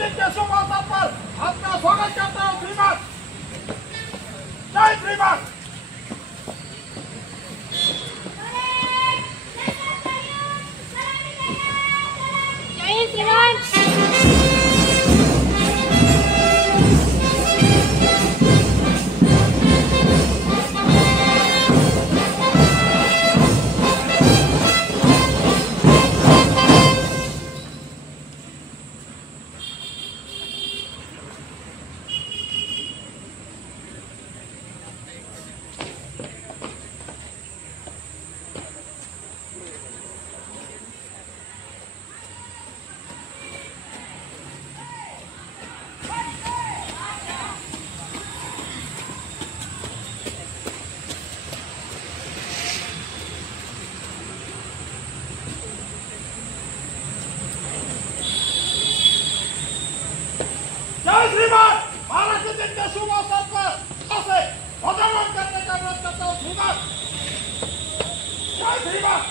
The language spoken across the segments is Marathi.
महाराष्ट्र के शुभ अवसर पर आपका स्वागत करता हूँ। श्रीमान जय श्रीमान। जय श्रीमान। जय श्रीमान। महाराष्ट्र दिन के शुभ अवसर पर से ध्वजारोहण करने का अनुरोध करता हूँ। श्रीमान जय श्रीमान।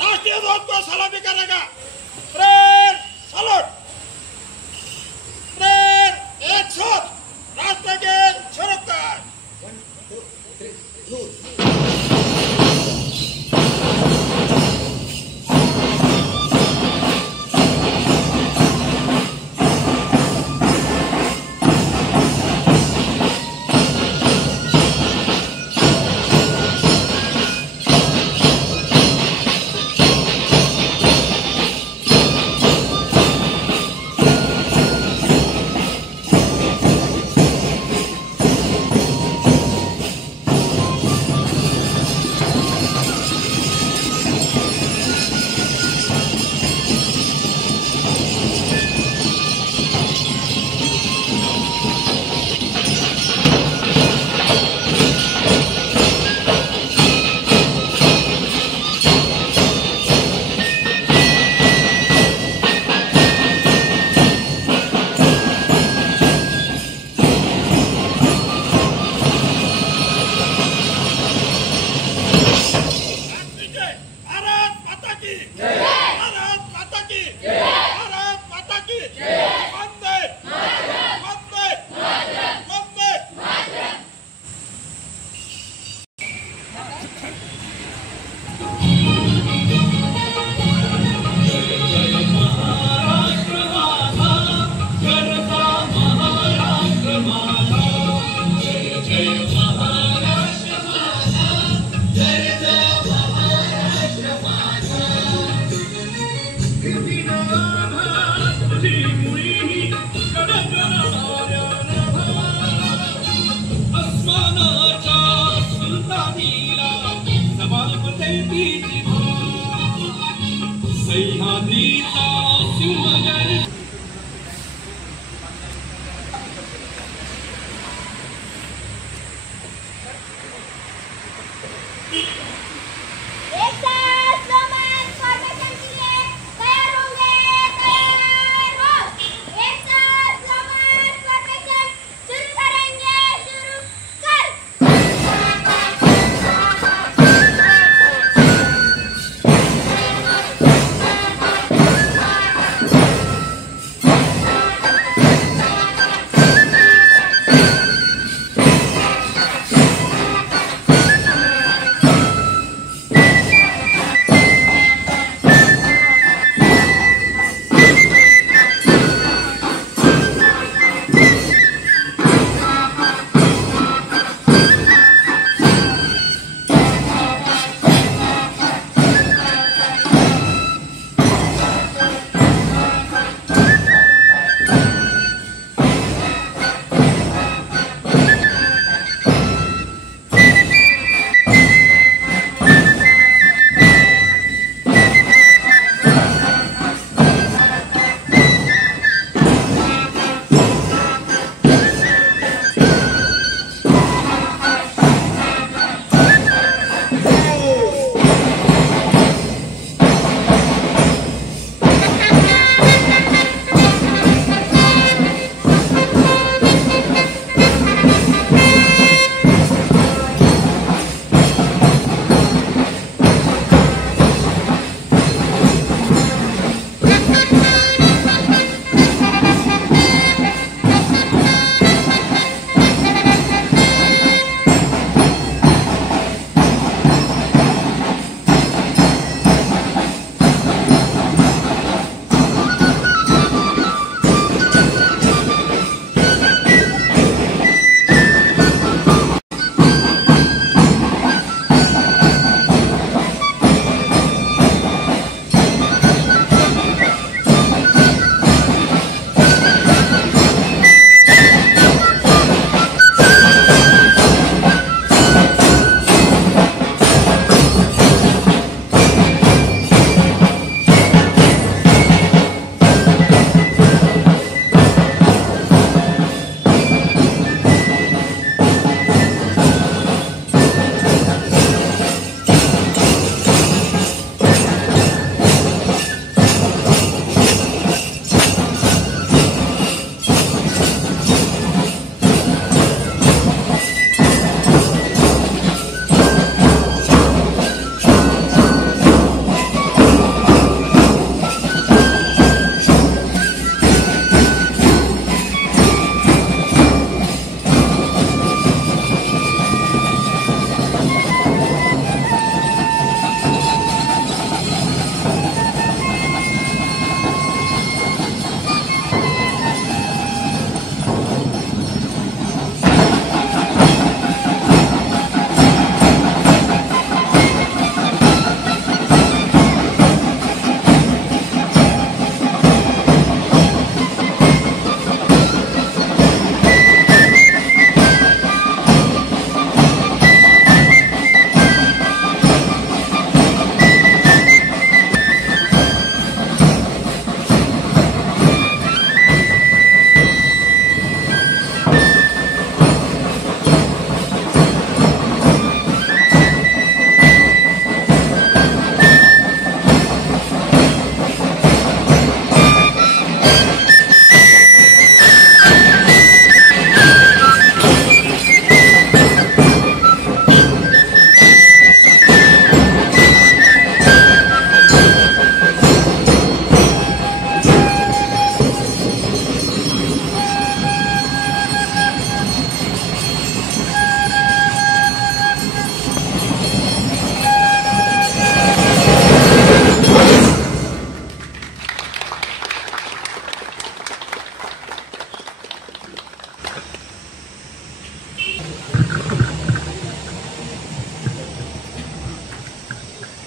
राष्ट्रीय ध्वज को सलामी करेगा। Parade salute. परेड एक शॉट। राष्ट्र के सुरक्षा।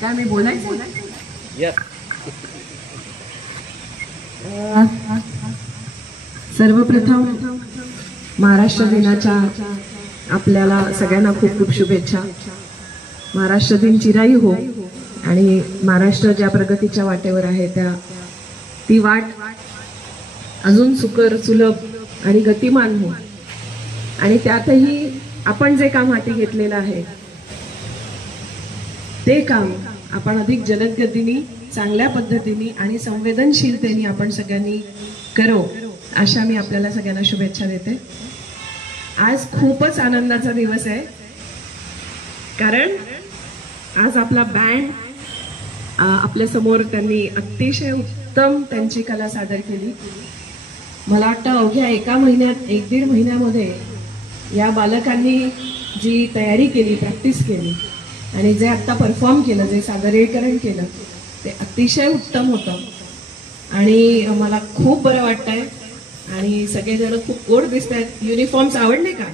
काय मी बोलायचं? सर्वप्रथम महाराष्ट्र दिनाच्या आपल्याला सगळ्यांना खूप खूप शुभेच्छा. महाराष्ट्र दिन चिराई हो आणि महाराष्ट्र ज्या प्रगतीच्या वाटेवर आहे ती वाट अजून सुकर सुलभ आणि गतिमान हो. आणि त्यातही आपण जे काम हाती घेतलेलं आहे ते काम आपण अधिक जलद गतीने, चांगल्या पद्धतीने आणि संवेदनशीलतेने आपण सगळ्यांनी करो, अशा मी आपल्याला सगळ्यांना शुभेच्छा देते. आज खूपच आनंदाचा दिवस आहे, कारण आज आपला बँड आपल्या समोर त्यांनी अतिशय उत्तम त्यांची कला सादर केली. मला वाटतं अवघ्या एका महिन्यात, 1-1.5 महिन्यामध्ये या बालकांनी जी तयारी केली, प्रॅक्टिस केली आणि जे आत्ता परफॉर्म केलं, जे सादरीकरण केलं ते अतिशय उत्तम होतं. आणि मला खूप बरं वाटतंय आणि सगळेजण खूप गोड दिसत आहेत. युनिफॉर्म्स आवडले का?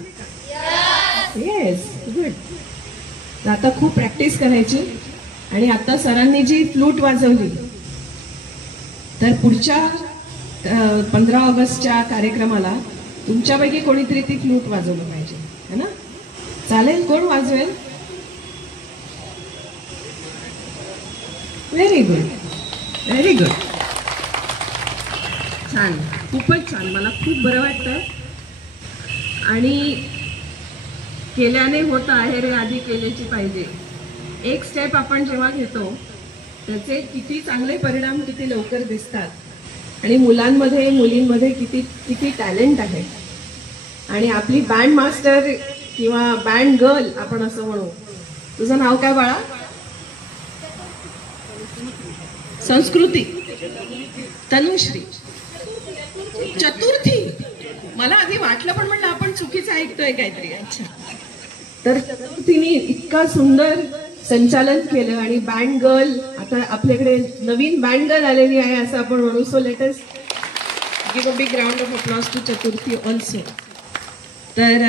Yes, good. आता खूप प्रॅक्टिस करायची. आणि आता सरांनी जी फ्लूट वाजवली, तर पुढच्या 15 ऑगस्टच्या कार्यक्रमाला तुमच्यापैकी कोणीतरी ती फ्लूट वाजवलं पाहिजे, है ना? चालेल? कोण वाजवेल? Very good, very good. छान, खूपच छान. मला खूप बरं वाटतं. आणि केल्याने होत आहे रे, आधी केल्याची पाहिजे. एक स्टेप आपण जेव्हा घेतो त्याचे किती चांगले परिणाम किती लवकर दिसतात. आणि मुलांमध्ये, मुलींमध्ये किती किती टॅलेंट आहे. आणि आपली बँड मास्टर किंवा बँड गर्ल आपण असं म्हणू. तुझं नाव काय बाळा? संस्कृती. तनुश्री. चतुर्थी. मला आधी वाटलं, पण म्हणलं आपण चुकीचं ऐकतोय काहीतरी. अच्छा. तर चतुर्थीने इतका सुंदर संचालन केलं. आणि बँड गर्ल, आता आपल्याकडे नवीन बँड गर्ल आलेली आहे असं आपण म्हणू. So let us give a big round of applause to Chaturthi also. तर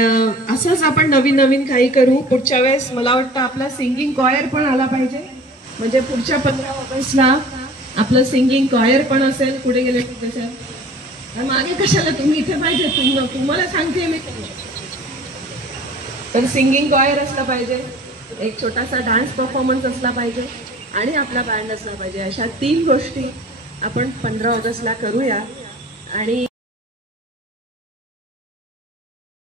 असंच आपण नवीन नवीन काही करू. पुढच्या वेळेस मला वाटतं आपला सिंगिंग कॉयर पण आला पाहिजे. म्हणजे पुढच्या 15 ऑगस्टला आपलं सिंगिंग कॉयर पण असेल. पुढे गेले कुठे सर? मागे कशाला? तुम्ही इथे पाहिजे. तुम्हाला सांगते मी. तर सिंगिंग कॉयर असला पाहिजे, एक छोटासा डान्स परफॉर्मन्स असला पाहिजे आणि आपला बँड असला पाहिजे. अशा 3 गोष्टी आपण 15 ऑगस्टला करूया. आणि